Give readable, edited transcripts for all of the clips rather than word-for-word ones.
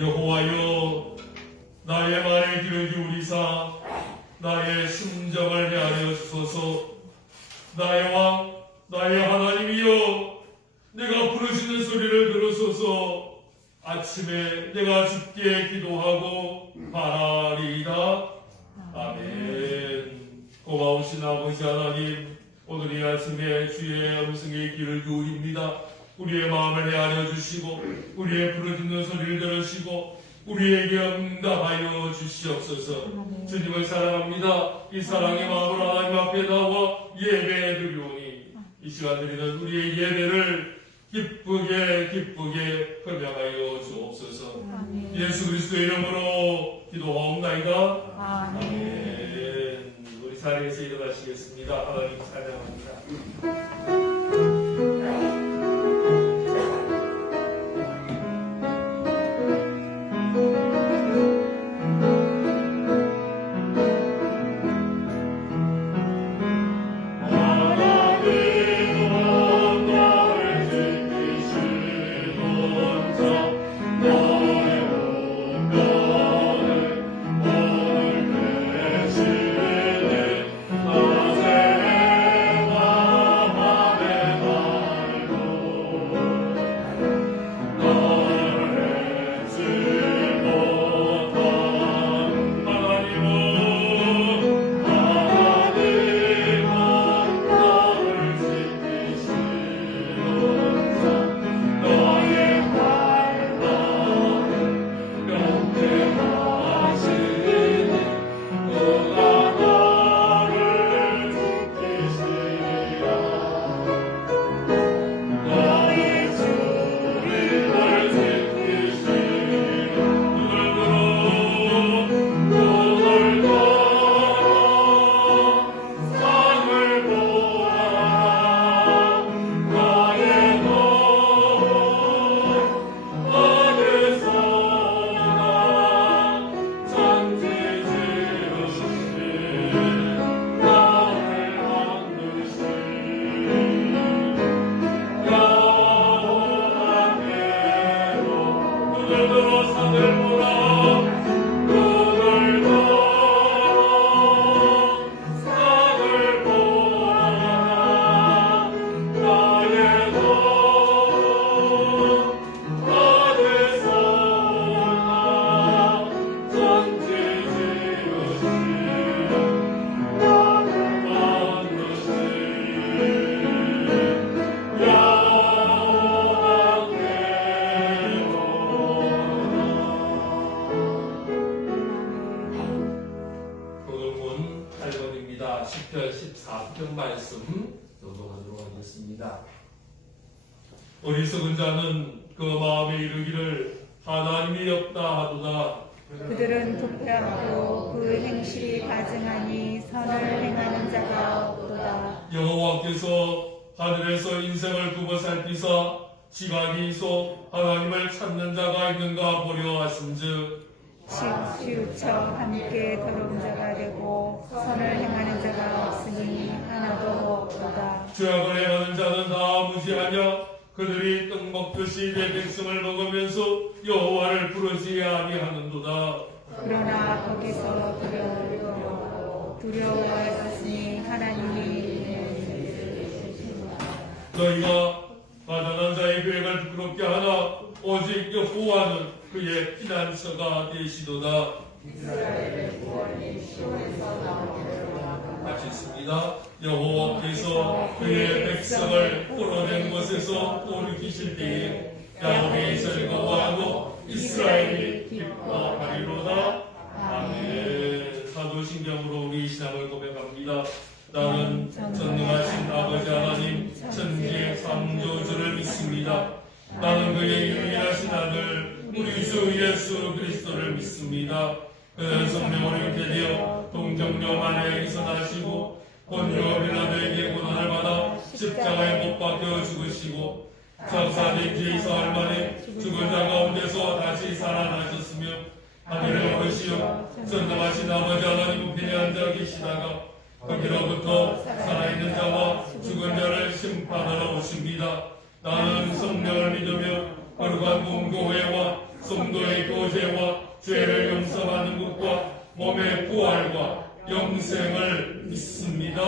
여호와여, 나의 말에 귀를 기울이사 나의 심정을 헤아려 주소서. 나의 왕, 나의 하나님이여, 내가 부르시는 소리를 들으소서. 아침에 내가 주께 기도하고 바라리이다. 아멘. 고마우신 아버지 하나님, 오늘 이 아침에 주의 음성에 귀를 기울입니다. 우리의 마음을 헤아려 주시고 우리의 부르짖는 소리를 들으시고 우리에게 응답하여 주시옵소서. 주님을 사랑합니다. 이 사랑의 마음으로 하나님 앞에 나와 예배해 드리오니 이 시간 드리는 우리의 예배를 기쁘게 헌정하여 주옵소서. 예수 그리스도의 이름으로 기도하옵나이다. 아멘. 우리 자리에서 일어나시겠습니다. 하나님 찬양합니다. 어리석은 자는 그 마음에 이르기를 하나님이 없다 하도다. 그들은 부패하고 그 행실이 가증하니 선을 행하는 자가 없도다. 여호와께서 하늘에서 인생을 두고 살피사 지각이 있어 하나님을 찾는 자가 있는가 보려 하신즉 치우쳐 함께 더러운 자가 되고 선을 행하는 자가 없으니 하나도 없도다. 죄악을 행하는 자는 다 무지하냐? 그들이 떡 먹듯이 내 백성을 먹으면서 여호와를 부르지 아니하는도다. 그러나 거기서 두려워하였으니 하나님이 너희가 가난한 자의 계획을 부끄럽게 하나 오직 여호와는 그의 피난처가 되시도다. 마치겠습니다. 여호와께서 그의 백성을 끌어낸 곳에서 돌이키실 때에 야곱이 즐거워하고 이스라엘이 기뻐하리로다. 아멘. 사도신경으로 우리 신앙을 고백합니다. 나는 전능하신 아버지 하나님 천지의 창조주를 믿습니다. 나는 그의 유일하신 아들 우리 주 예수 그리스도를 믿습니다. 그는 성령으로 잉태 되어 동정녀 마리아에게서 나시고 본요 빌라도에게 고난을 받아 십자가에 못 박혀 죽으시고 장사된 지 사흘 만에 죽은 자 가운데서 다시 살아나셨으며 하늘에 오르시어 전능하신 아버지 하나님 우편에 앉아 계시다가 거기로부터 살아있는 자와 죽은 자를 심판하러 오십니다. 나는 성령을 믿으며 거룩한 공교회와 성도의 교제 부활과 영생을 믿습니다.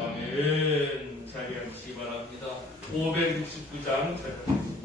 아멘. 자리에 앉으시기 바랍니다. 569장 잘 받겠습니다.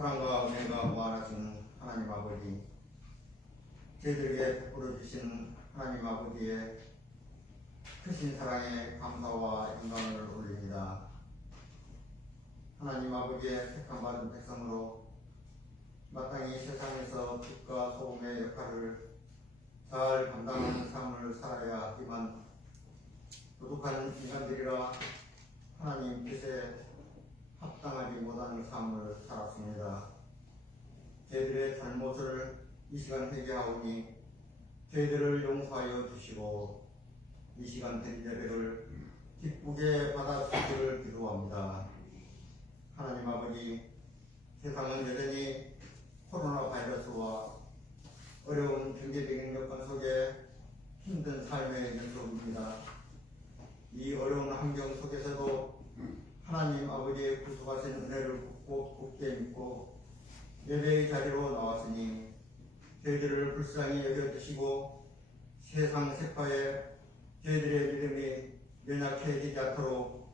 사랑과 은혜가 무한하신 하나님 아버지, 저희들에게 베풀어 주신 하나님 아버지의 크신 사랑에 감사와 영광을 올립니다. 하나님 아버지의 택함받은 백성으로 마땅히 세상에서 빛과 소금의 역할을 잘 감당하는 삶을 살아야 하지만 도둑한 인간들이라 하나님 뜻에 합당하지 못하는 삶을 살았습니다. 저희들의 잘못을 이 시간 회개하오니 저희들을 용서하여 주시고 이 시간 드린 예배를 기쁘게 받아주시기를 기도합니다. 하나님 아버지, 세상은 여전히 코로나 바이러스와 어려운 경제적인 여건 속에 힘든 삶의 연속입니다. 이 어려운 환경 속에서도 하나님 아버지의 구속하신 은혜를 굳게 믿고 예배의 자리로 나왔으니 저희들을 불쌍히 여겨주시고 세상 세파에 저희들의 믿음이 연약해지지 않도록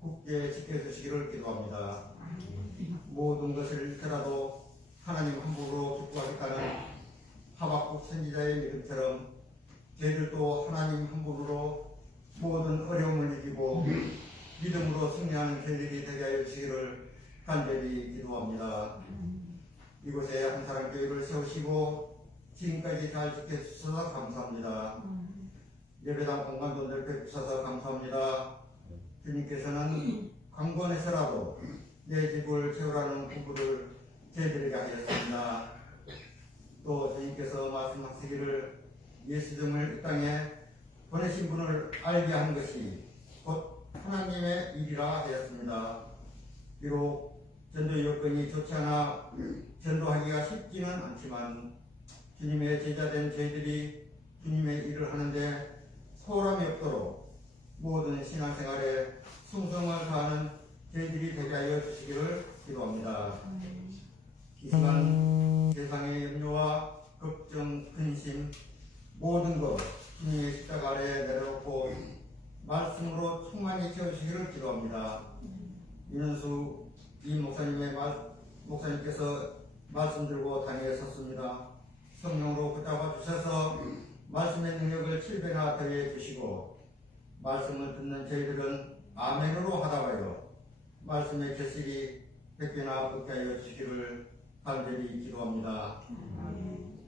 굳게 지켜주시기를 기도합니다. 모든 것을 잃더라도 하나님 함부로 축복하겠다는 하박국 선지자의 믿음처럼 저희들도 하나님 함부로 모든 어려움을 이기고 믿음으로 승리하는 저희들이 되게 하여 주시기를 간절히 기도합니다. 이곳에 한 사람 교회를 세우시고 지금까지 잘 지켜주셔서 감사합니다. 예배당 공간도 넓혀 주셔서 감사합니다. 주님께서는 강권에서라도 내 집을 채우라는 공부를 저희들에게 하셨습니다. 또 주님께서 말씀하시기를 예수님을 이 땅에 보내신 분을 알게 한 것이 곧 하나님의 일이라 하였습니다. 비록 전도 여건이 좋지 않아 전도하기가 쉽지는 않지만 주님의 제자된 저희들이 주님의 일을 하는데 소홀함이 없도록 모든 신앙생활에 충성을 다하는 저희들이 되게 하여 주시기를 기도합니다. 이 시간 세상의 염려와 걱정, 근심 모든 것 주님의 십자가 아래 내려놓고 말씀으로 충만히 채워주시기를 기도합니다. 이는수 이 목사님께서 말씀 들고 단위에 섰습니다. 성령으로 붙잡아 주셔서 말씀의 능력을 7배나 더해 주시고 말씀을 듣는 저희들은 아멘으로 하다가요 말씀의 결실이 100배나 붙게 하여 주시기를 간절히 기도합니다.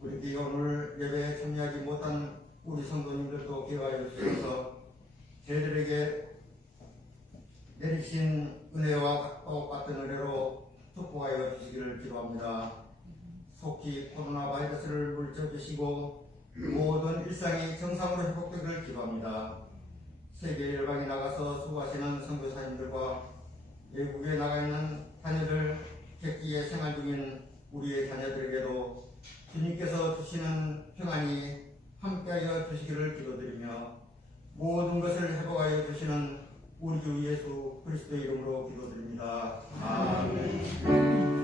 우리 오늘 예배에 참여하지 못한 우리 성도님들도 기회하여 주셔서 저희들에게 내리신 은혜와 같은 은혜로 축복하여 주시기를 기도합니다. 속히 코로나 바이러스를 물리쳐주시고 모든 일상이 정상으로 회복되기를 기도합니다. 세계 열방에 나가서 수고하시는 선교사님들과 외국에 나가 있는 자녀들, 객기에 생활 중인 우리의 자녀들에게도 주님께서 주시는 평안이 함께하여 주시기를 기도드리며 모든 것을 회복하여 주시는 우리 주 예수 그리스도의 이름으로 기도드립니다. 아멘.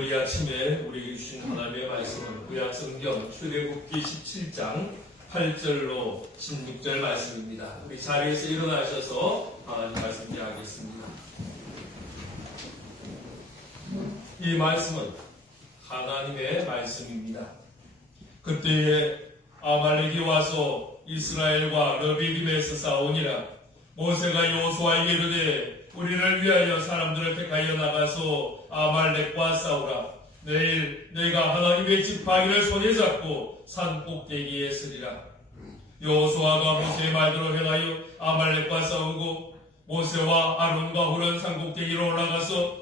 오늘 이 아침에 우리에게 주신 하나님의 말씀은 구약성경 출애굽기 17장 8절로 16절 말씀입니다. 우리 자리에서 일어나셔서 하나님 말씀 이야기하겠습니다. 이 말씀은 하나님의 말씀입니다. 그때에 아말렉이 와서 이스라엘과 러비딤에서 싸우니라. 모세가 여호수아에게 이르되 우리를 위하여 사람들을 택하여 나가서 아말렉과 싸우라. 내일 내가 하나님의 지팡이를 손에 잡고 산 꼭대기에 서리라. 여호수아가 모세의 말대로 행하여 아말렉과 싸우고 모세와 아론과 훌은 산 꼭대기로 올라가서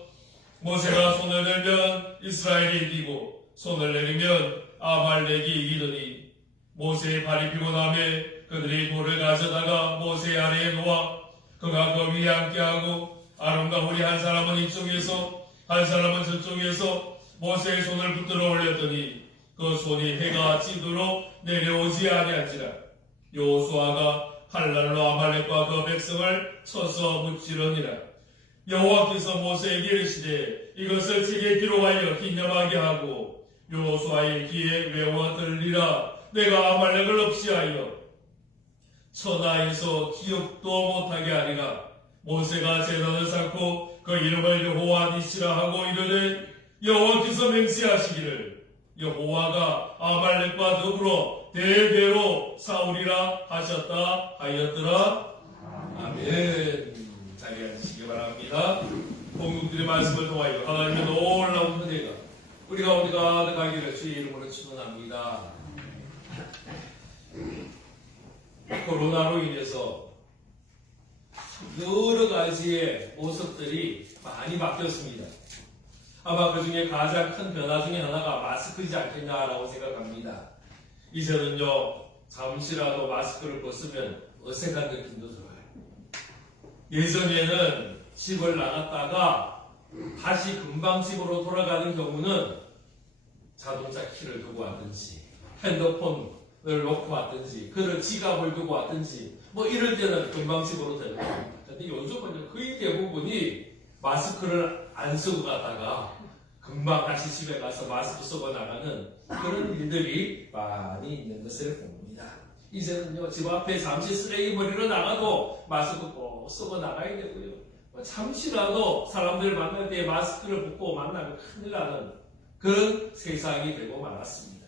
모세가 손을 들면 이스라엘이 이기고 손을 내리면 아말렉이 이기더니 모세의 발이 피곤함에 그들이 돌을 가져다가 모세 아래에 놓아 그가 그 위에 앉게하고 아론과 훌이 한 사람은 이쪽에서 한 사람은 저쪽에서 모세의 손을 붙들어 올렸더니 그 손이 해가 지도록 내려오지 아니한지라. 여호수아가 칼날로 아말렉과 그 백성을 쳐서 무찌르니라. 여호와께서 모세에게 이르시되 이것을 책에 기록하여 기념하게 하고 여호수아의 귀에 외워 들리라. 내가 아말렉을 없이하여 천하에서 기억도 못하게 하리라. 모세가 제단을 쌓고 그 이름을 여호와 니시라 하고 이르되 여호와께서 맹세하시기를 여호와가 아말렉과 더불어 대대로 싸우리라 하셨다 하였더라. 아멘. 자리에 앉으시기 바랍니다. 공동들의 말씀을 통하여 하나님의 놀라운 은혜가 우리 가운데 가득하기를 주의 이름으로 축원합니다. 코로나로 인해서 여러 가지의 모습들이 많이 바뀌었습니다. 아마 그 중에 가장 큰 변화 중에 하나가 마스크이지 않겠냐라고 생각합니다. 이제는요, 잠시라도 마스크를 벗으면 어색한 느낌도 들어요. 예전에는 집을 나갔다가 다시 금방 집으로 돌아가는 경우는 자동차 키를 두고 왔든지 핸드폰을 놓고 왔든지 그를 지갑을 두고 왔든지 뭐 이럴 때는 금방 집으로 데려갑니다. 근데 요즘은 거의 대부분이 마스크를 안 쓰고 가다가 금방 다시 집에 가서 마스크 쓰고 나가는 그런 일들이 많이 있는 것을 봅니다. 이제는요, 집 앞에 잠시 쓰레기 버리러 나가도 마스크 꼭 쓰고 나가야 되고요. 잠시라도 사람들 만날 때 마스크를 벗고 만나면 큰일 나는 그런 세상이 되고 말았습니다.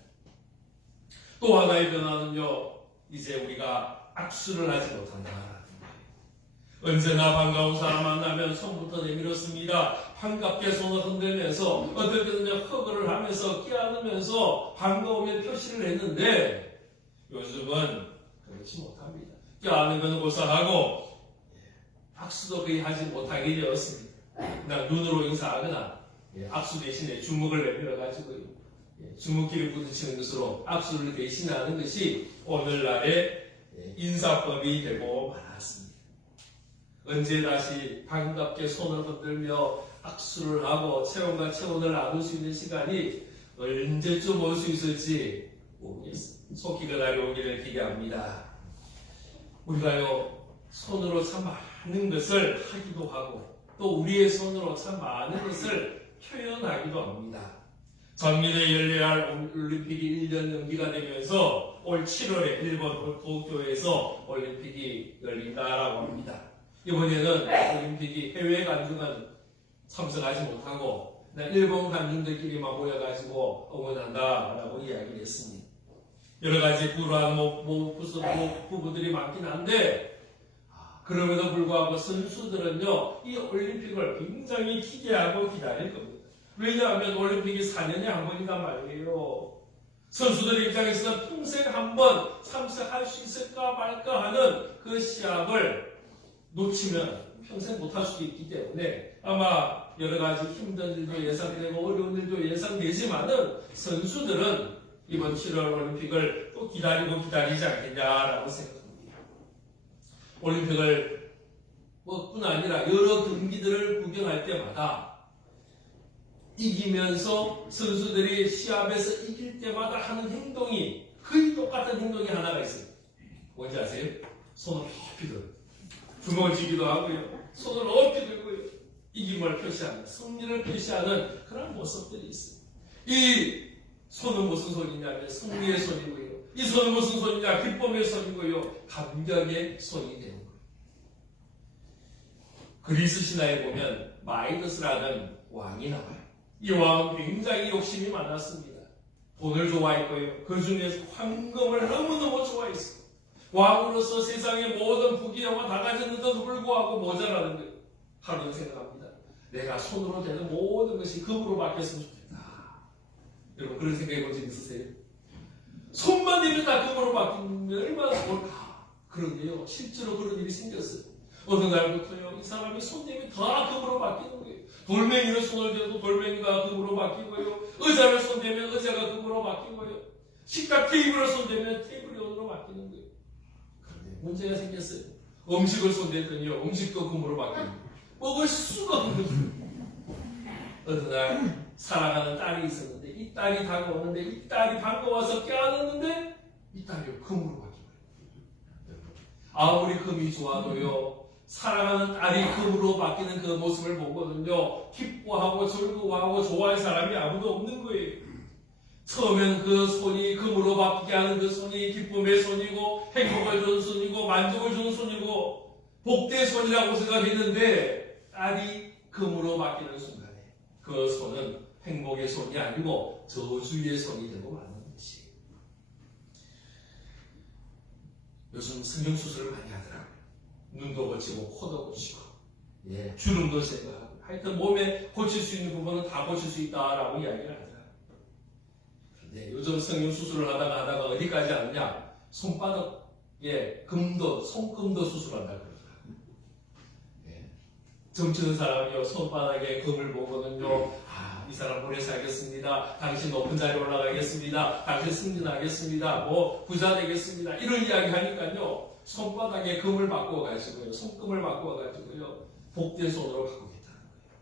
또 하나의 변화는요, 이제 우리가 악수를 하지 못한다. 언제나 반가운 사람 만나면 손부터 내밀었습니다. 반갑게 손을 흔들면서 어떨 때는 허그를 하면서 끼안으면서 반가움의 표시를 했는데 요즘은 그렇지 못합니다. 끼안는 건 고사하고 악수도 거의 하지 못하게 되었습니다. 그냥 눈으로 인사하거나 악수 대신에 주먹을 내밀어가지고 주먹끼리 부딪히는 것으로 악수를 대신하는 것이 오늘날의 인사법이 되고 말았습니다. 언제 다시 반갑게 손을 흔들며 악수를 하고 체온과 체온을 나눌 수 있는 시간이 언제쯤 올 수 있을지 모르겠습니다. 속기가 날아오기를 기대합니다. 우리가요, 손으로 참 많은 것을 하기도 하고 또 우리의 손으로 참 많은 것을 표현하기도 합니다. 작년에 열려야 할 올림픽이 1년 연기가 되면서 올 7월에 일본 도쿄에서 올림픽이 열린다라고 합니다. 이번에는 올림픽이 해외 관중은 참석하지 못하고 일본 관중들끼리만 모여가지고 응원한다라고 이야기를 했습니다. 여러 가지 불우한 부분들이 많긴 한데 그럼에도 불구하고 선수들은요, 이 올림픽을 굉장히 기대하고 기다릴 겁니다. 왜냐하면 올림픽이 4년에 한 번이단 말이에요. 선수들 입장에서는 평생 한 번 참석할 수 있을까 말까 하는 그 시합을 놓치면 평생 못할 수도 있기 때문에 아마 여러 가지 힘든 일도 예상되고 어려운 일도 예상되지만은 선수들은 이번 7월 올림픽을 또 기다리지 않겠냐라고 생각합니다. 올림픽을 뿐 아니라 여러 경기들을 구경할 때마다 이기면서 선수들이 시합에서 이길 때마다 하는 행동이 거의 똑같은 행동이 하나가 있어요. 뭔지 아세요? 손을 높이 들어요. 주먹을 쥐기도 하고요. 손을 높이 들고요. 이김을 표시하는, 승리를 표시하는 그런 모습들이 있어요. 이 손은 무슨 손이냐면 승리의 손이고요. 이 손은 무슨 손이냐? 기쁨의 손이고요. 감격의 손이 되는 거예요. 그리스 신화에 보면 마이너스라는 왕이 나와요. 이 왕은 굉장히 욕심이 많았습니다. 돈을 좋아했고요. 그 중에서 황금을 너무너무 좋아했어요. 왕으로서 세상의 모든 부귀영화 다 가졌는데도 불구하고 모자라는 거예요. 하루는 생각합니다. 내가 손으로 되는 모든 것이 금으로 바뀌었으면 좋겠다. 여러분 그런 생각해 본 적 있으세요? 손만 대면 다 금으로 바뀌면 얼마나 좋을까? 그런데요, 실제로 그런 일이 생겼어요. 어느 날부터요, 이 사람이 손 대면 다 금으로 바뀌는 거예요. 돌멩이를 손을 대도 돌멩이가 금으로 바뀌고요. 의자를 손 대면 의자가 금으로 바뀌고요. 식탁 테이블을 손 대면 테이블이 금으로 바뀌는 거예요. 그런데 문제가 생겼어요. 음식을 손 대더니요, 음식도 금으로 바뀌는 거예요. 먹을 수가 없는 거예요. 어느 날 사랑하는 딸이 있었는데 이 딸이 다가오는데 이 딸이 반가워서 껴안았는데 이 딸이 금으로 바뀌어요. 아무리 금이 좋아도요, 사랑하는 딸이 금으로 바뀌는 그 모습을 보거든요, 기뻐하고 즐거워하고 좋아할 사람이 아무도 없는 거예요. 처음엔 그 손이 금으로 바뀌게 하는 그 손이 기쁨의 손이고 행복을 주는 손이고 만족을 주는 손이고 복된 손이라고 생각했는데 딸이 금으로 바뀌는 순간에 그 손은 행복의 손이 아니고 저주의 손이 되고 마는 것이. 요즘 성형수술을 많이 하더라고요. 눈도 고치고 코도 고치고 주름도 제거하고 하여튼 몸에 고칠 수 있는 부분은 다 고칠 수 있다라고 이야기를 하더라고요. 그런데 요즘 성형수술을 하다가 어디까지 하느냐, 손바닥에 금도, 손금도 수술한다 그러더라고요. 점치는 사람이요, 손바닥에 금을 보거든요. 이 사람 오래 살겠습니다. 당신 높은 자리에 올라가겠습니다. 당신 승진하겠습니다. 부자 되겠습니다. 이런 이야기 하니까요, 손바닥에 금을 바꿔가지고요, 손금을 바꿔가지고요, 복된 손으로 바꾸겠다는 거예요.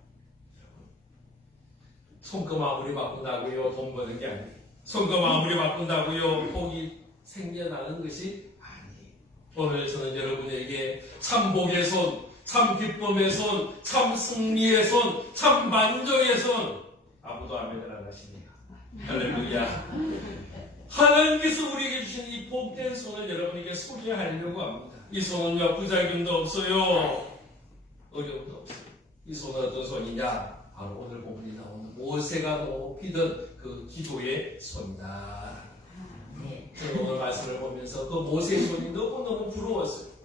손금 아무리 바꾼다고요, 돈 버는 게 아니에요. 손금 아무리 바꾼다고요, 복이 생겨나는 것이 아니에요. 오늘 저는 여러분에게 참 복의 손, 참 기쁨의 손, 참 승리의 손, 참 만족의 손. 아무도 아멘을 안 하시네요. 할렐루야. 하나님께서 우리에게 주신 이 복된 손을 여러분에게 소개하려고 합니다. 이 손은요, 부작용도 없어요. 어려움도 없어요. 이 손은 어떤 손이냐? 바로 오늘 본문이 나오는 모세가 높이던 그 기도의 손이다. 저는 오늘 말씀을 보면서 그 모세의 손이 너무너무 부러웠어요.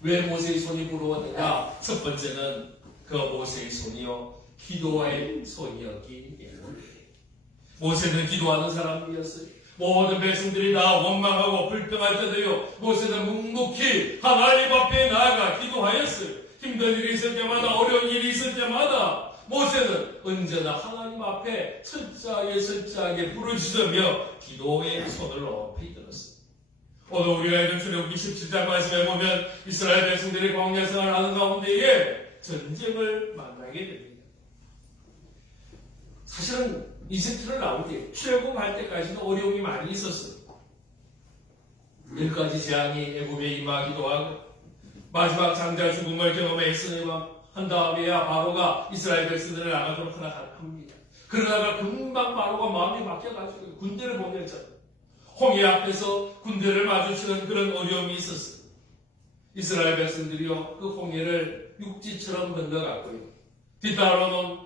왜 모세의 손이 부러웠느냐? 첫 번째는 그 모세의 손이요, 기도의 손이었기 때문에. 모세는 기도하는 사람이었어요. 모든 백성들이 다 원망하고 불평할 때도요, 모세는 묵묵히 하나님 앞에 나아가 기도하였어요. 힘든 일이 있을 때마다, 어려운 일이 있을 때마다 모세는 언제나 하나님 앞에 철저하게 부르짖으며 기도의 손을 높이 들었어요. 오늘 우리가 읽은 출애굽기 17장 말씀에 보면 이스라엘 백성들이 광야 생활하는 가운데에 전쟁을 만나게 됩니다. 사실은 이집트를 나올 때, 출애굽할 때까지는 어려움이 많이 있었어요. 10가지 재앙이 애굽에 임하기도 하고, 마지막 장자 죽음을 경험했으니만 한 다음에야 바로가 이스라엘 백성들을 나가도록 합니다. 그러다가 금방 바로가 마음이 바뀌어가지고 군대를 보냈잖아요. 홍해 앞에서 군대를 마주치는 그런 어려움이 있었어요. 이스라엘 백성들이요, 그 홍해를 육지처럼 건너갔고요. 뒤따라오는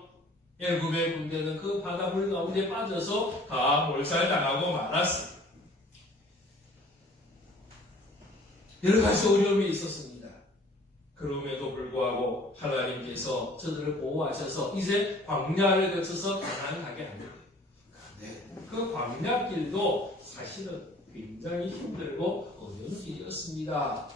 애굽의 군대는 그 바닷물 가운데 빠져서 다 몰살당하고 말았어요. 여러 가지 어려움이 있었습니다. 그럼에도 불구하고 하나님께서 저들을 보호하셔서 이제 광야를 거쳐서 가나안 가게 합니다. 그런데 그 광야 길도 사실은 굉장히 힘들고 어려운 길이었습니다.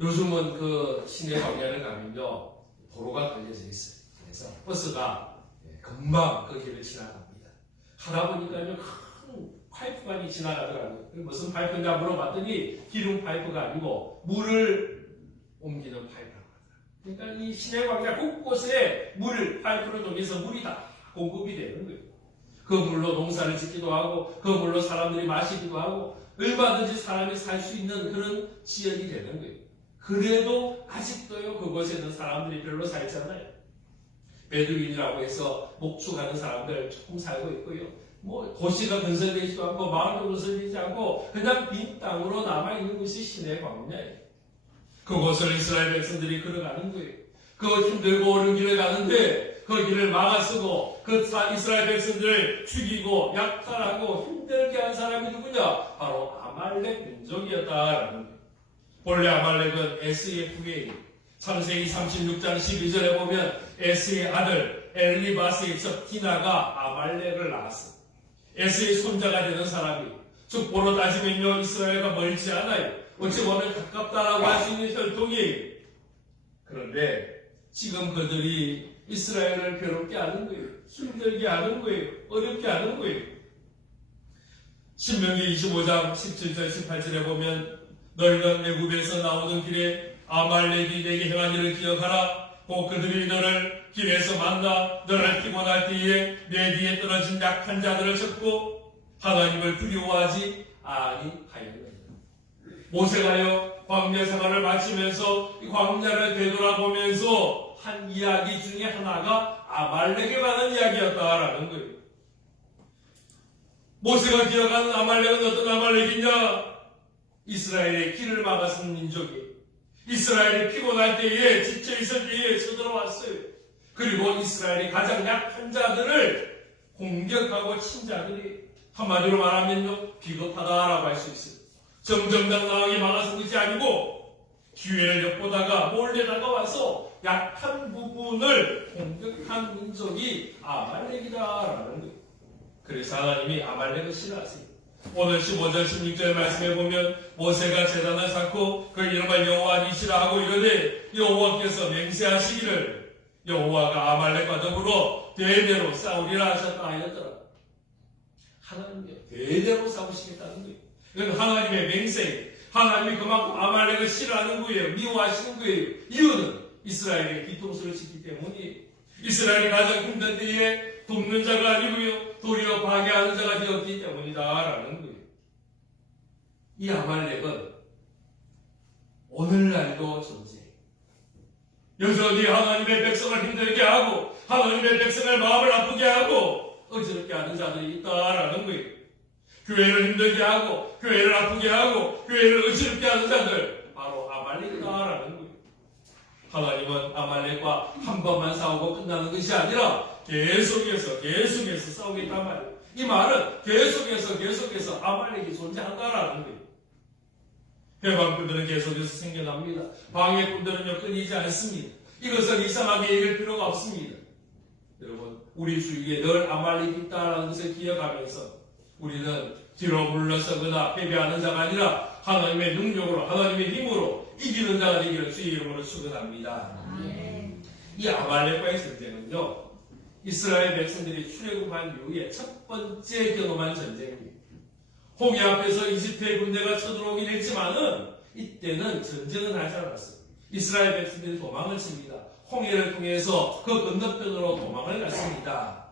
요즘은 그 시내 광야를 가면요, 도로가 걸려져 있어요. 그래서 버스가 금방 그 길을 지나갑니다. 하다 보니까요, 큰 파이프관이 지나가더라고요. 무슨 파이프인가 물어봤더니 기름 파이프가 아니고 물을 옮기는 파이프라고 하더라고요. 그러니까 이 시내 광야 곳곳에 파이프를 통해서 물이 다 공급이 되는 거예요. 그 물로 농사를 짓기도 하고, 그 물로 사람들이 마시기도 하고, 얼마든지 사람이 살 수 있는 그런 지역이 되는 거예요. 그래도 아직도요, 그곳에는 사람들이 별로 살잖아요. 베두인이라고 해서 목축하는 사람들 조금 살고 있고요. 뭐 도시가 건설되지도 않고 마을도 건설되지 않고 그냥 빈 땅으로 남아있는 것이 시내 광야예요. 그곳을 이스라엘 백성들이 걸어가는 거예요. 그 힘들고 어려운 길을 가는데 그 길을 막아서고 그 이스라엘 백성들을 죽이고 약탈하고 힘들게 한 사람이 누구냐? 바로 아말렉 민족이었다라는 거예요. 본래 아말렉은 에스의 후예예요. 창세기 36장 12절에 보면 에스의 아들 엘리바스의 적 디나가 아말렉을 낳았어요. 에스의 손자가 되는 사람이, 족보로 따지면요, 이스라엘과 멀지 않아요. 어찌 보면 가깝다라고 할 수 있는 혈통이에요. 그런데 지금 그들이 이스라엘을 괴롭게 하는 거예요. 힘들게 하는 거예요. 어렵게 하는 거예요. 신명기 25장 17절 18절에 보면 너희는 애굽에서 나오는 길에 아말렉이 내게 행한 일을 기억하라. 또 그들이 너를 길에서 만나 너를 피곤할 때에 내 뒤에 떨어진 약한 자들을 쳤고 하나님을 두려워하지 아니하였느니라. 모세가요, 광야 생활을 마치면서 이 광야를 되돌아보면서 한 이야기 중에 하나가 아말렉에 관한 이야기였다라는 거예요. 모세가 기억하는 아말렉은 어떤 아말렉이냐? 이스라엘의 길을 막아선 민족이에요. 이스라엘이 피곤할 때에, 지쳐있을 때에 쳐들어왔어요. 그리고 이스라엘이 가장 약한 자들을 공격하고 친 자들이, 한마디로 말하면요, 비겁하다라고 할 수 있어요. 정정당당하게 막아선 것이 아니고 기회를 엿보다가 몰래 다가와서 약한 부분을 공격한 민족이 아말렉이다라는 거예요. 그래서 하나님이 아말렉을 싫어하세요. 오늘 15절 16절 말씀에 보면 모세가 제단을 쌓고 그 이름을 여호와 니시라 하고 이르되 여호와께서 맹세하시기를 여호와가 아말렉과 더불어 대대로 싸우리라 하셨다 하였더라. 하나님이 대대로 싸우시겠다는 거예요. 이건 하나님의 맹세, 하나님이 그만큼 아말렉을 싫어하는 거예요. 미워하시는 거예요. 이유는 이스라엘의 뒤통수를 쳤기 때문이에요. 이스라엘이 가장 힘든 때에 돕는 자가 아니고요, 도리어 방해하는 자가 되었기 때문이다라는 거예요. 이 아말렉은 오늘날도 존재해요. 여전히 하나님의 백성을 힘들게 하고 하나님의 백성의 마음을 아프게 하고 어지럽게 하는 자들이 있다라는 거예요. 교회를 힘들게 하고 교회를 아프게 하고 교회를 어지럽게 하는 자들 바로 아말렉이다라는 거예요. 하나님은 아말렉과 한 번만 싸우고 끝나는 것이 아니라 계속해서 싸우겠단 말이에요. 이 말은 계속해서 아말렉이 존재한다라는 거예요. 해방꾼들은 계속해서 생겨납니다. 방해꾼들은요 끊이지 않습니다. 이것을 이상하게 얘기할 필요가 없습니다. 여러분 우리 주위에 늘 아말렉이 있다는 것을 기억하면서 우리는 뒤로 물러서거나 패배하는 자가 아니라 하나님의 능력으로 하나님의 힘으로 이기는 자가 되기를 주의 이름으로 축원합니다. 이 아말렉과의 전쟁은요 이스라엘 백성들이 출애굽한 이후에 첫 번째 경험한 전쟁입니다. 홍해 앞에서 이집트의 군대가 쳐들어오긴 했지만은 이때는 전쟁은 하지 않았어요. 이스라엘 백성들이 도망을 칩니다. 홍해를 통해서 그 건너편으로 도망을 갔습니다.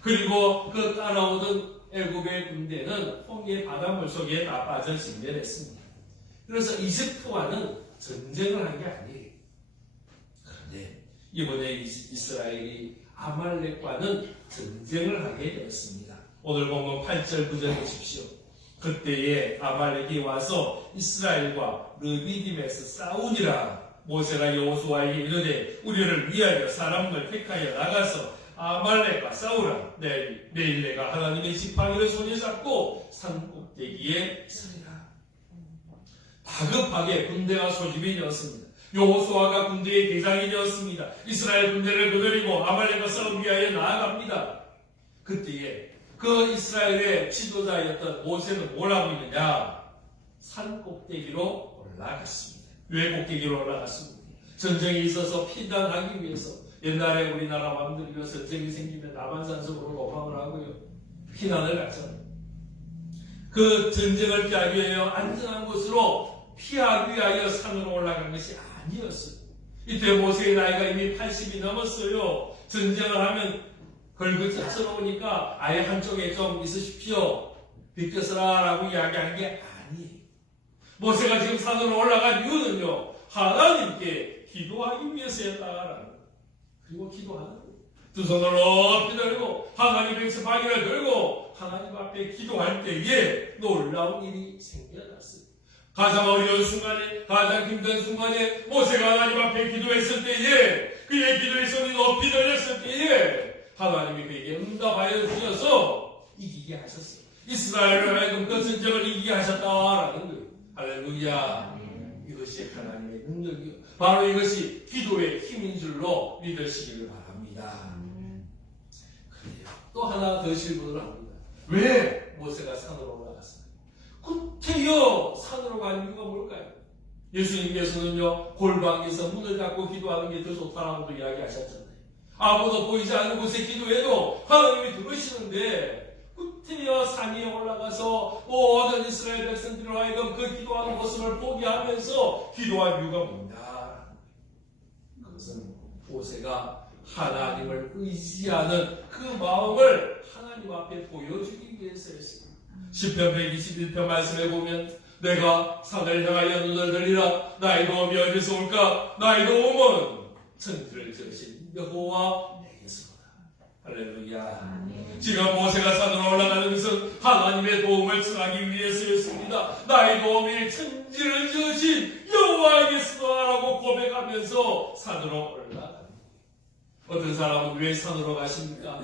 그리고 그 따라오던 애굽의 군대는 홍해 바닷물 속에 다 빠져 진멸했습니다. 그래서 이집트와는 전쟁을 한 게 아니에요. 그런데 이번에 이스라엘이 아말렉과는 전쟁을 하게 되었습니다. 오늘 본문 8절 9절 보십시오. 그때에 아말렉이 와서 이스라엘과 르비딤에서 싸우니라. 모세가 여호수아에게 이르되 우리를 위하여 사람을 택하여 나가서 아말렉과 싸우라. 내일 내가 하나님의 지팡이를 손에 잡고 산 꼭대기에 서리라. 다급하게 군대가 소집이 되었습니다. 여호수아가 군대의 대장이 되었습니다. 이스라엘 군대를 거느리고 아말렉과 싸우기 위하여 나아갑니다. 그때에 그 이스라엘의 지도자였던 모세는 뭘 하고 있느냐? 산 꼭대기로 올라갔습니다. 왜 꼭대기로 올라갔습니까? 전쟁이 있어서 피난하기 위해서. 옛날에 우리나라 왕들이요 전쟁이 생기면 남한산성으로 로방을 하고요 피난을 갔잖아요. 그 전쟁을 피하기 위하여 안전한 곳으로 피하기 위하여 산으로 올라간 것이 아니었어요. 이때 모세의 나이가 이미 80이 넘었어요. 전쟁을 하면 걸그쳐스러우니까 아예 한쪽에 좀 있으십시오. 비켜서라 라고 이야기한 게 아니에요. 모세가 지금 산으로 올라간 이유는요 하나님께 기도하기 위해서였다라는 거예요. 그리고 기도하는 거예요. 두 손을 높이 들고 하나님의 지팡이를 들고 하나님 앞에 기도할 때에 놀라운 일이 생겨났어요. 가장 어려운 순간에 가장 힘든 순간에 모세가 하나님 앞에 기도했을 때에 그의 기도의 손이 높이 들렸을 때에 하나님이 그에게 응답하여 주셔서 이기게 하셨어요. 이스라엘을 하여금 그 전쟁을 이기게 하셨다라는 거예요. 할렐루야. 이것이 하나님의 능력이요. 바로 이것이 기도의 힘인 줄로 믿으시기를 바랍니다. 그래요. 또 하나 더 질문을 합니다. 왜 모세가 산으로 올라갔을까요? 구태여 산으로 간 이유가 뭘까요? 예수님께서는요 골방에서 문을 닫고 기도하는 게 더 좋다라고도 이야기하셨잖아요. 아무도 보이지 않는 곳에 기도해도 하나님이 들으시는데 구태여 산에 올라가서 모든 이스라엘 백성들로 하여금 그 기도하는 모습을 보게 하면서 기도할 이유가 뭐냐? 그것은 모세가 하나님을 의지하는 그 마음을 하나님 앞에 보여주기 위해서였습니다. 시편 121편 말씀에 보면 내가 산을 향하여 눈을 들리라. 나의 도움이 어디서 올까? 나의 도움은 천지를 지으신 여호와 내게서다. 할렐루야. 지금 모세가 산으로 올라가는 것은 하나님의 도움을 청하기 위해서였습니다. 나의 도움이 천지를 지으신 여호와에게서다라고 고백하면서 산으로 올라갑니다. 어떤 사람은 왜 산으로 가십니까?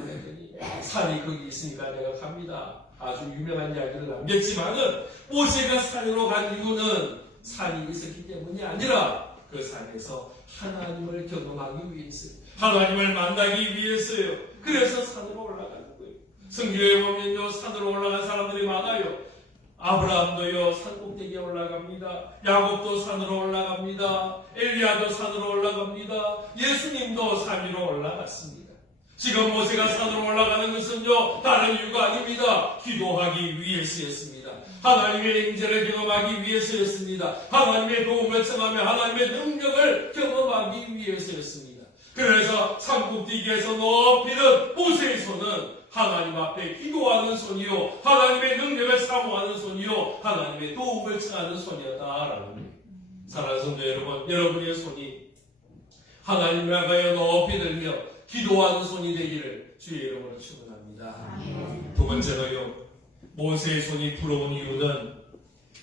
산이 거기 있으니까 내가 갑니다. 아주 유명한 이야기를 남겼지만은 모세가 산으로 간 이유는 산이 있었기 때문이 아니라 그 산에서 하나님을 경험하기 위해서, 하나님을 만나기 위해서요. 그래서 산으로 올라가는 거예요. 성경에 보면요 산으로 올라간 사람들이 많아요. 아브라함도요 산 꼭대기에 올라갑니다. 야곱도 산으로 올라갑니다. 엘리야도 산으로 올라갑니다. 예수님도 산 위로 올라갔습니다. 지금 모세가 산으로 올라가는 것은요 다른 이유가 아닙니다. 기도하기 위해서였습니다. 하나님의 임재를 경험하기 위해서였습니다. 하나님의 도움을 청하며 하나님의 능력을 경험하기 위해서였습니다. 그래서 산 꼭대기에서 높이는 모세의 손은 하나님 앞에 기도하는 손이요 하나님의 능력을 사모하는 손이요 하나님의 도움을 청하는 손이었다라는 거예요. 사랑하는 성도 여러분, 여러분의 손이 하나님을 향하여 높이 들며 기도하는 손이 되기를 주의 이름으로 축원합니다. 두 번째로요, 모세의 손이 부러운 이유는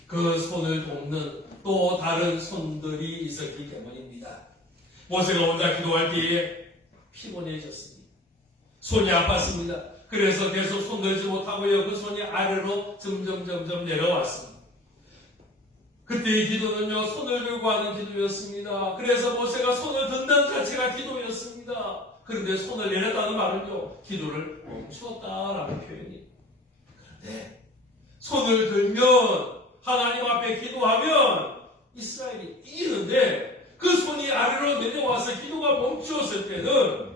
그 손을 돕는 또 다른 손들이 있었기 때문입니다. 모세가 혼자 기도할 때에 피곤해졌습니다. 손이 아팠습니다. 그래서 계속 손 들지 못하고요, 그 손이 아래로 점점 내려왔습니다. 그때의 기도는요, 손을 들고 하는 기도였습니다. 그래서 모세가 손을 든다는 자체가 기도였습니다. 그런데 손을 내렸다는 말은요, 기도를 멈추었다라는 표현이에요. 그런데 손을 들면, 하나님 앞에 기도하면 이스라엘이 이기는데, 그 손이 아래로 내려와서 기도가 멈추었을 때는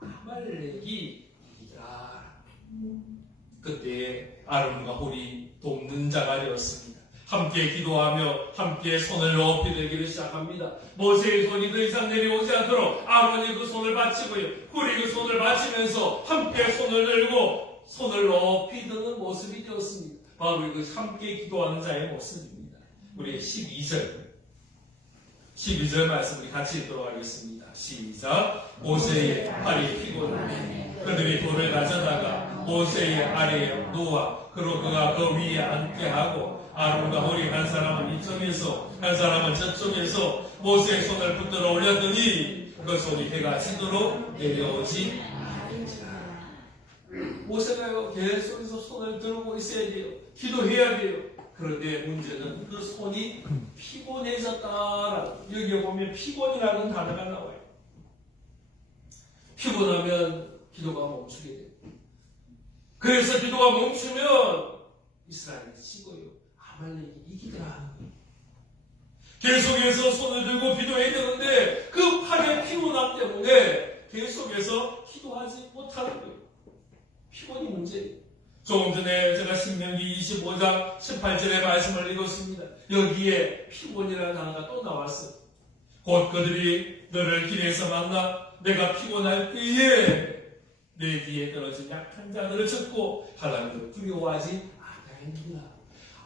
아말렉이 이기더라. 그때 아론과 홀이 돕는 자가 되었습니다. 함께 기도하며 함께 손을 높이 들기를 시작합니다. 모세의 손이 더 이상 내려오지 않도록 아론이 그 손을 받치고요, 홀이 그 손을 받치면서 함께 손을 들고 손을 높이 드는 모습이 되었습니다. 바로 이거 함께 기도하는 자의 모습입니다. 우리 12절 말씀 우리 같이 읽도록 하겠습니다. 시작. 모세의 팔이 피곤하니 그들이 돌을 가져다가 모세의 아래에 놓아 그로 그가 그 위에 앉게 하고 아론과 홀이 한 사람은 이쪽에서 한 사람은 저쪽에서 모세의 손을 붙들어 올렸더니 그 손이 해가 지도록 내려오지 않으니라. 모세가 계속해서 손을 들고 있어야 돼요. 기도해야 돼요. 그런데 문제는 그 손이 피곤해졌다. 여기에 보면 피곤이라는 단어가 나와요. 피곤하면 기도가 멈추게 돼요. 그래서 기도가 멈추면 이스라엘이 지고요, 아말렉이 이기더라. 계속해서 손을 들고 기도해야 되는데 그 팔의 피곤함 때문에 계속해서 기도하지 못하는 거예요. 피곤이 문제예요. 조금 전에 제가 신명기 25장 18절의 말씀을 읽었습니다. 여기에 피곤이라는 단어가 또 나왔어요. 곧 그들이 너를 길에서 만나 내가 피곤할 때에 내 뒤에 떨어진 약한 자들을 쳤고 하나님을 두려워하지 않았느니라.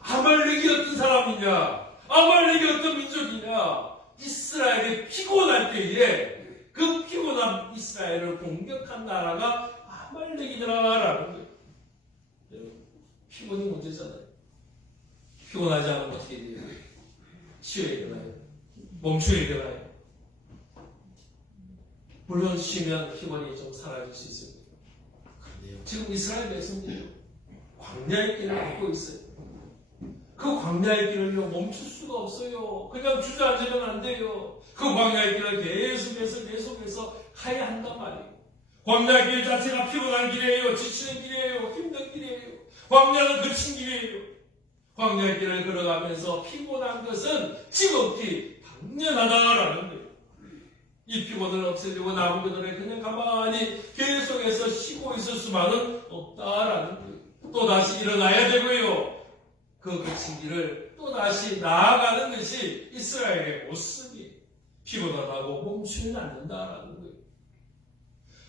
아말렉이 어떤 사람이냐? 아말렉이 어떤 민족이냐? 이스라엘이 피곤할 때에 그 피곤한 이스라엘을 공격한 나라가 아말렉이더라라는 거예요. 피곤이 문제잖아요. 피곤하지 않으면 어떻게 돼요? 쉬어야 되나요? 멈춰야 되나요? 물론 쉬면 피곤이 좀 사라질 수 있어요. 그런데요, 지금 이스라엘 백성들이 광야의 길을 걷고 있어요. 그 광야의 길을요, 멈출 수가 없어요. 그냥 주저앉으면 안 돼요. 그 광야의 길을 계속해서 가야 한단 말이에요. 광야 길 자체가 피곤한 길이에요. 지치는 길이에요. 힘든 길이에요. 광야는 거친 길이에요. 광야의 길을 걸어가면서 피곤한 것은 지극히 당연하다라는 거예요. 이 피곤을 없애려고 남은 그들을 그냥 가만히 계속해서 쉬고 있을 수만은 없다라는 거예요. 또다시 일어나야 되고요, 그 거친 길을 또다시 나아가는 것이 이스라엘의 모습이에요. 피곤하다고 멈추면 안 된다라는 거예요.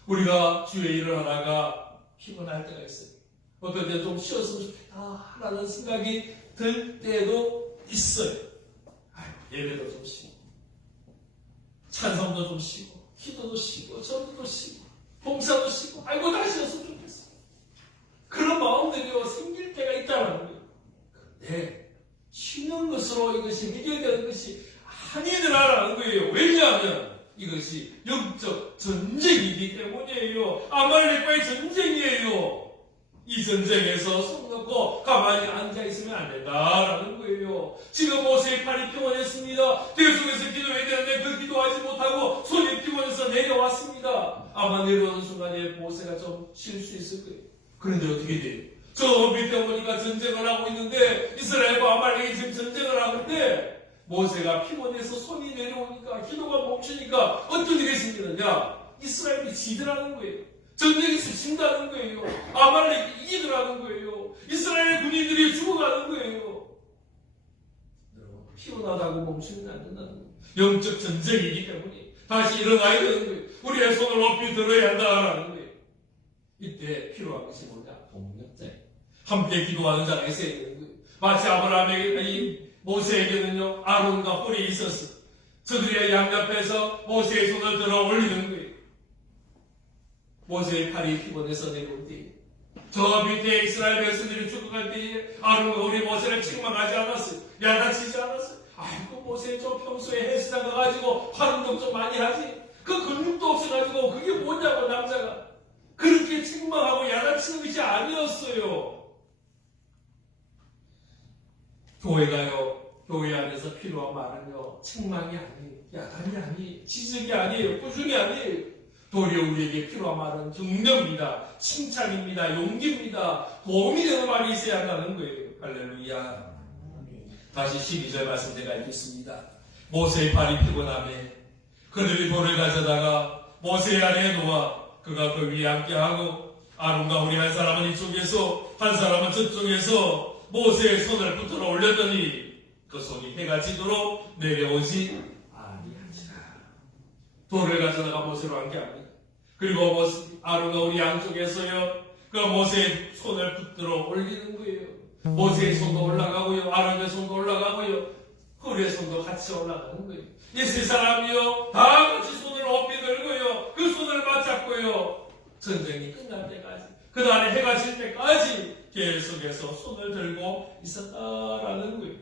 우리가 주의 일을 하다가 피곤할 때가 있어요. 어떨 때 좀 쉬었으면 좋겠다 라는 생각이 들 때도 있어요. 예배도 좀 쉬고, 찬송도 좀 쉬고, 기도도 쉬고, 전도도 쉬고, 봉사도 쉬고, 아이고 다시 쉬었으면 좋겠어. 그런 마음들이 생길 때가 있다는 거예요. 그런데 쉬는 것으로 이것이 해결되는 것이 아니더라라는 거예요. 왜냐하면 이것이 영적 전쟁이기 때문이에요. 아말렉과의 전쟁이에요. 이 전쟁에서 손 놓고 가만히 앉아있으면 안 된다라는 거예요. 지금 모세의 팔이 피곤했습니다. 계속해서 기도해야 되는데 그 기도하지 못하고 손이 피곤해서 내려왔습니다. 아마 내려오는 순간에 모세가 좀 쉴 수 있을 거예요. 그런데 어떻게 돼요? 저 밑에 보니까 전쟁을 하고 있는데 이스라엘과 아말렉이 지금 전쟁을 하는데 모세가 피곤해서 손이 내려오니까 기도가 멈추니까 어떤 일이 생기느냐? 이스라엘이 지더라는 거예요. 전쟁에서 진다는 거예요. 아말렉이 이기더라는 거예요. 이스라엘의 군인들이 죽어가는 거예요. 여러분, 피곤하다고 멈추면 안 된다는 거예요. 영적 전쟁이기 때문에 다시 일어나야 되는 거예요. 우리의 손을 높이 들어야 한다는 거예요. 이때 필요한 것이 뭐냐? 동력자예요. 함께 기도하는 자가 있어야 되는 거예요. 마치 아브라함에게 모세에게는요, 아론과 홀이 있었어요. 저들의 양옆에서 모세의 손을 들어 올리는 거예요. 모세의 팔이 피곤해서 내려올 때에 저 밑에 이스라엘 백성들이 죽어갈 때에 아론과 우리 모세를 책망하지 않았어요. 야단치지 않았어요. 아이고 모세 좀 평소에 헬스장 가가지고 팔 운동 좀 많이 하지. 그 근육도 없어가지고 그게 뭐냐고 남자가. 그렇게 책망하고 야단치는 것이 아니었어요. 교회가요. 교회 안에서 필요한 말은요. 책망이 아니에요. 야단이 아니에요. 지적이 아니에요. 꾸중이 아니에요. 도리어 우리에게 필요한 말은 격려입니다. 칭찬입니다. 용기입니다. 도움이 되는 말이 있어야 한다는 거예요. 할렐루야. 다시 12절 말씀 제가 읽겠습니다. 모세의 발이 피곤함에 그들이 돌을 가져다가 모세의 아래에 놓아 그가 그 위에 앉게하고 아론과 우리 한 사람은 이쪽에서 한 사람은 저쪽에서 모세의 손을 붙들어 올렸더니 그 손이 해가 지도록 내려오지 아니하니라. 돌을 가져다가 모세로 앉게합니다. 그리고 아론과 우리 양쪽에서요 그 모세의 손을 붙들어 올리는 거예요. 모세의 손도 올라가고요 아론의 손도 올라가고요 그의 손도 같이 올라가는 거예요. 이 세 사람이요 다 같이 손을 높이 들고요 그 손을 맞잡고요 전쟁이 끝날 때까지 그 다음에 해가 질 때까지 계속해서 손을 들고 있었다라는 거예요.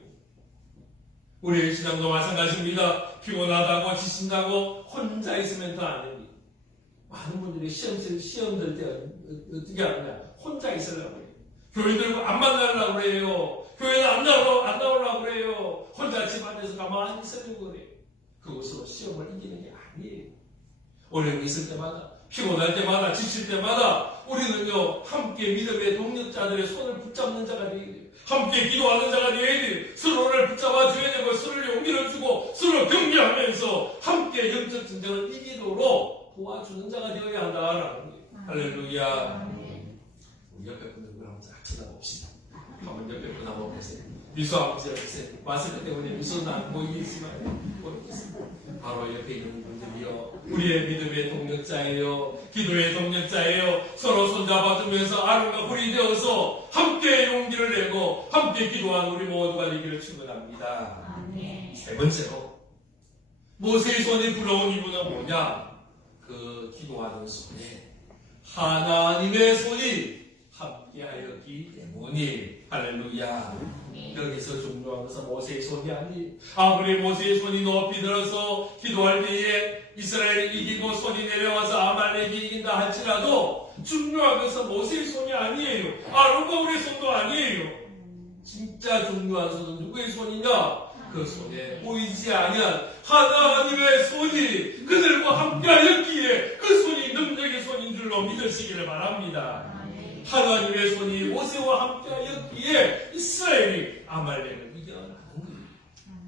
우리의 신앙도 마찬가지입니다. 피곤하다고 지친다고 혼자 있으면 더 안 됩니다. 많은 분들이 시험 들 때 어떻게 하느냐 혼자 있으려고 해요. 교회 들고 안 만나려고 그래요. 교회는 안 나오려고 그래요. 혼자 집 안에서 가만히 있으려고 그래요. 그것으로 시험을 이기는 게 아니에요. 어려움이 있을 때마다 피곤할 때마다 지칠 때마다 우리는요 함께 믿음의 동력자들의 손을 붙잡는 자가 되어야 돼요. 함께 기도하는 자가 되어야 돼요. 서로를 붙잡아줘야 되고 서로를 용기를 주고 서로 격려하면서 함께 영적 전쟁을 이기도록 도와주는 자가 되어야 한다라는 거예요. 할렐루야. 우리 옆에 분들 한번 쫙 쳐다봅시다. 한번 옆에 분 한번 보세요. 미소 한번 지어주세요. 마스크 때문에 미소는 안 보이지만 보이겠습니다. 바로 옆에 있는 분들이요 우리의 믿음의 동력자예요. 기도의 동력자예요. 서로 손잡아주면서 아론과 불이 되어서 함께 용기를 내고 함께 기도한 우리 모두가 되기를 축원합니다. 세 번째로 모세의 손이 부러운 이유는 뭐냐? 그 기도하는 손에 하나님의 손이 함께하였기 때문이. 할렐루야. 여기서 중요한 것은 모세의 손이 아니에요. 아무리 모세의 손이 높이 들어서 기도할 때에 이스라엘이 이기고 손이 내려와서 아말렉이 이긴다 할지라도 중요한 것은 모세의 손이 아니에요. 아론과 우리의 손도 아니에요. 진짜 중요한 손은 누구의 손이냐? 그 손에 보이지 아니한 하나님의 손이 그들과 함께하였기에 그 손이 능력의 손인 줄로 믿으시기를 바랍니다. 하나님의 손이 모세와 함께하였기에 이스라엘이 아말렉을 이겨나가는 거예요.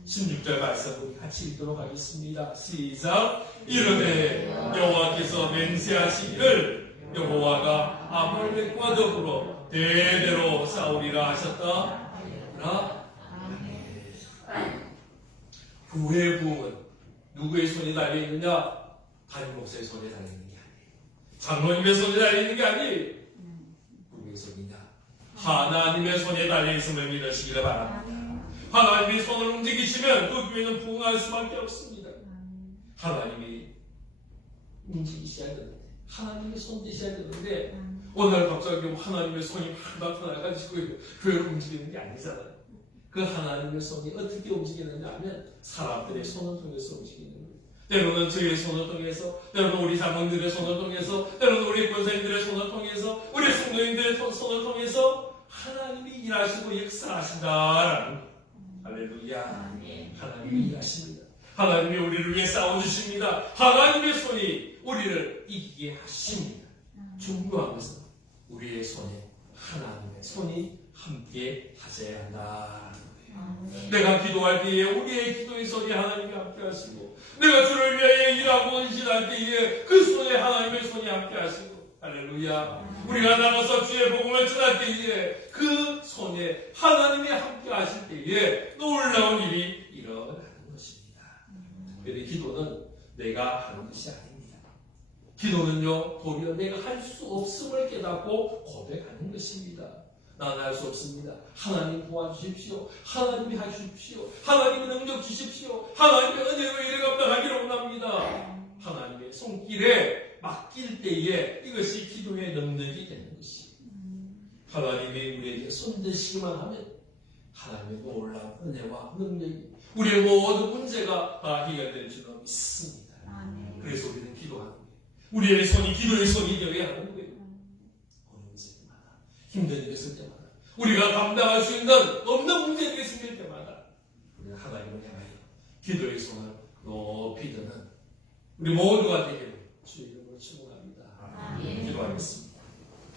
16절 말씀 우리 같이 읽도록 하겠습니다. 시작. 이르되 여호와께서 맹세하시기를 여호와가 아말렉과 더불어 대대로 싸우리라 하셨다. 교회의 부흥은 누구의 손이 달려있느냐? 담임 목사의 손에 달려있는 게 아니에요. 장로님의 손에 달려있는 게 아니에요. 누구의 손이냐? 하나님의 손에 달려있음을 믿으시기를 바랍니다. 하나님이 손을 움직이시면 그 교회는 부흥할 수밖에 없습니다. 하나님이 움직이셔야 되는데 하나님의 손짓이셔야 되는데 오늘 갑자기 하나님의 손이 막 나타나가지고 교회를 움직이는 게 아니잖아요. 그 하나님의 손이 어떻게 움직이느냐 하면 사람들의 손을 통해서 움직이는 거예요. 때로는 저희의 손을 통해서, 때로는 우리 장로님들의 손을 통해서, 때로는 우리 권사님들의 손을 통해서, 우리 성도님들의 손을 통해서 하나님이 일하시고 역사하신다라는 거예요. 할렐루야. 하나님이 일하십니다. 하나님이 우리를 위해 싸워주십니다. 하나님의 손이 우리를 이기게 하십니다. 중요한 것은 우리의 손에 하나님의 손이 함께 하셔야 한다. 내가 기도할 때에 우리의 기도의 손이 하나님이 함께 하시고 내가 주를 위하여 일하고 헌신할 때에 그 손에 하나님의 손이 함께 하시고 할렐루야. 우리가 나가서 주의 복음을 전할 때에 그 손에 하나님이 함께 하실 때에 놀라운 일이 일어나는 것입니다. 특별히 기도는 내가 하는 것이 아닙니다. 기도는요 도리어 내가 할 수 없음을 깨닫고 고백하는 것입니다. 나는 할 수 없습니다. 하나님 도와주십시오. 하나님이 하십시오. 하나님의 능력 주십시오. 하나님의 은혜로 일을 감당하기를 원합니다. 하나님의 손길에 맡길 때에 이것이 기도의 능력이 되는 것이. 하나님이 우리에게 손대시기만 하면 하나님의 놀라운 은혜와 능력이 우리의 모든 문제가 다 해결될 줄로 믿습니다. 그래서 우리는 기도하는 거예요. 우리의 손이 기도의 손이 되어야 하는 거예요. 어느 문제 때마다, 힘든 일이 있을 때마다, 우리가 감당할 수 있는 없는 문제들이 생길 때마다 우리가 하나님을 향하여 기도의 손을 높이 드는 우리 모두가 되기를 주의 이름으로 축원합니다. 기도하겠습니다.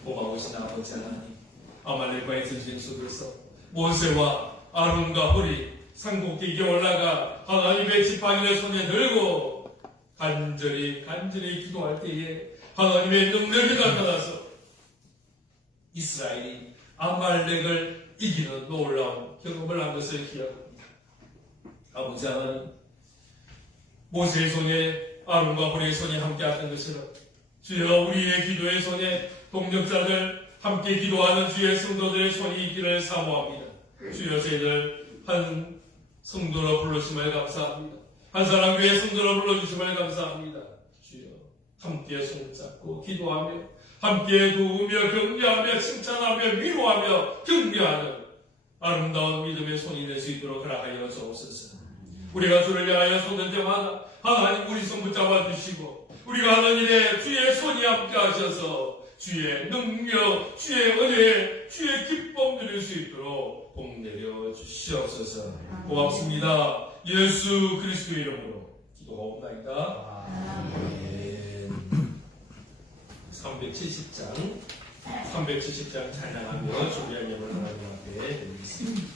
고마우신 아버지 하나님, 아말렉과의 전쟁 속에서 모세와 아론과 홀이 산꼭대기에 올라가 하나님의 지팡이를 손에 들고 간절히 기도할 때에 하나님의 능력이 나타나서 이스라엘이 아말렉을 이기는 놀라운 경험을 한 것을 기억합니다. 아버지 하나님, 모세의 손에 아론과 홀의 손이 함께하던 것처럼 주여 우리의 기도의 손에 동력자들 함께 기도하는 주의 성도들의 손이 있기를 사모합니다. 주여 저희들 한 성도로 불러주심을 감사합니다. 한 사람 교회 성도로 불러주심을 감사합니다. 주여 함께 손잡고 기도하며 함께 도우며 격려하며 칭찬하며 위로하며 격려하는 아름다운 믿음의 손이 될 수 있도록 허락하여 주옵소서. 우리가 주를 향하여 쏟을 때마다 하나님 우리 손 붙잡아 주시고 우리가 하는 일에 주의 손이 함께 하셔서 주의 능력, 주의 은혜, 주의 기쁨 누릴 수 있도록 복 내려 주시옵소서. 고맙습니다. 예수 그리스도의 이름으로 기도하옵나이다. 아멘. 370장 찬양하며 준비한 예물 하나님 앞에 드리겠습니다.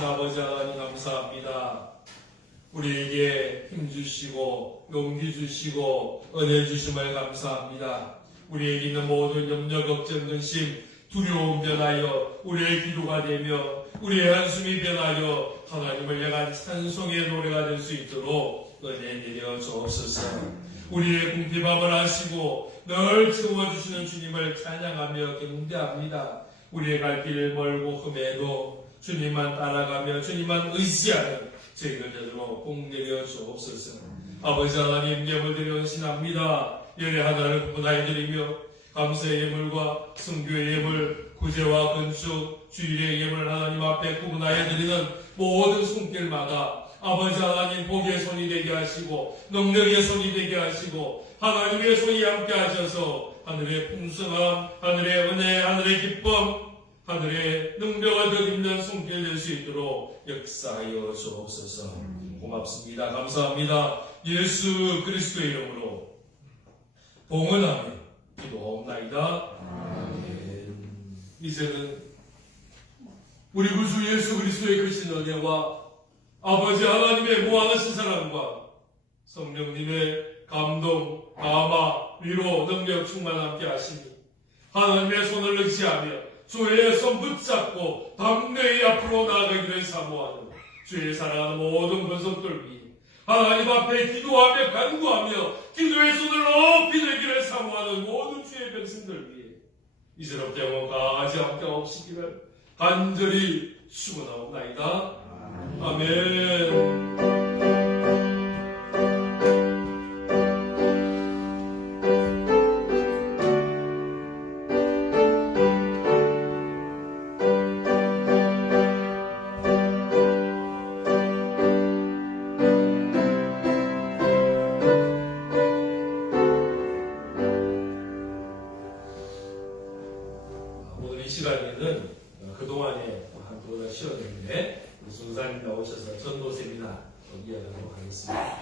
되신 아버지 하나님 감사합니다. 우리에게 힘주시고 용기 주시고 은혜 주심을 감사합니다. 우리에게 있는 모든 염려 걱정 근심 두려움 변하여 우리의 기도가 되며 우리의 한숨이 변하여 하나님을 향한 찬송의 노래가 될 수 있도록 은혜 내려 주옵소서. 우리의 궁핍함을 아시고 늘 채워주시는 주님을 찬양하며 경배합니다. 우리의 갈 길 멀고 험해도 주님만 따라가며 주님만 의지하는 저희들 되도록 복 내려 주옵소서. 아버지 하나님 예물 드려 헌신합니다. 열의 하나를 구분하여 드리며 감사의 예물과 성교의 예물, 구제와 건축, 주일의 예물 하나님 앞에 구분하여 드리는 모든 손길마다 아버지 하나님 복의 손이 되게 하시고 능력의 손이 되게 하시고 하나님의 손이 함께 하셔서 하늘의 풍성함, 하늘의 은혜, 하늘의 기쁨, 하늘의 능력을 덧입는 손길 될 수 있도록 역사하여 주옵소서. 고맙습니다. 감사합니다. 예수 그리스도의 이름으로 봉헌하며 기도하옵나이다. 아멘. 이제는 우리 구주 예수 그리스도의 크신 은혜와 아버지 하나님의 무한하신 사랑과 성령님의 감동, 감화, 위로, 능력 충만 함께 하시니 하나님의 손을 의지하며 주의 손 붙잡고 담대히 앞으로 나아가기를 사모하는 주의 사랑하는 모든 권속들 위해 하나님 앞에 기도하며 간구하며 기도의 손을 높이 들기를 사모하는 모든 주의 백성들 위해 이제롭게 영원까지 함께 없으기를 간절히 축원하옵나이다. 아멘. 오늘 이 시간에는 그동안에 한동안 쉬었는데 우리 선사님 나오셔서 전도 세미나 이어가도록 하겠습니다.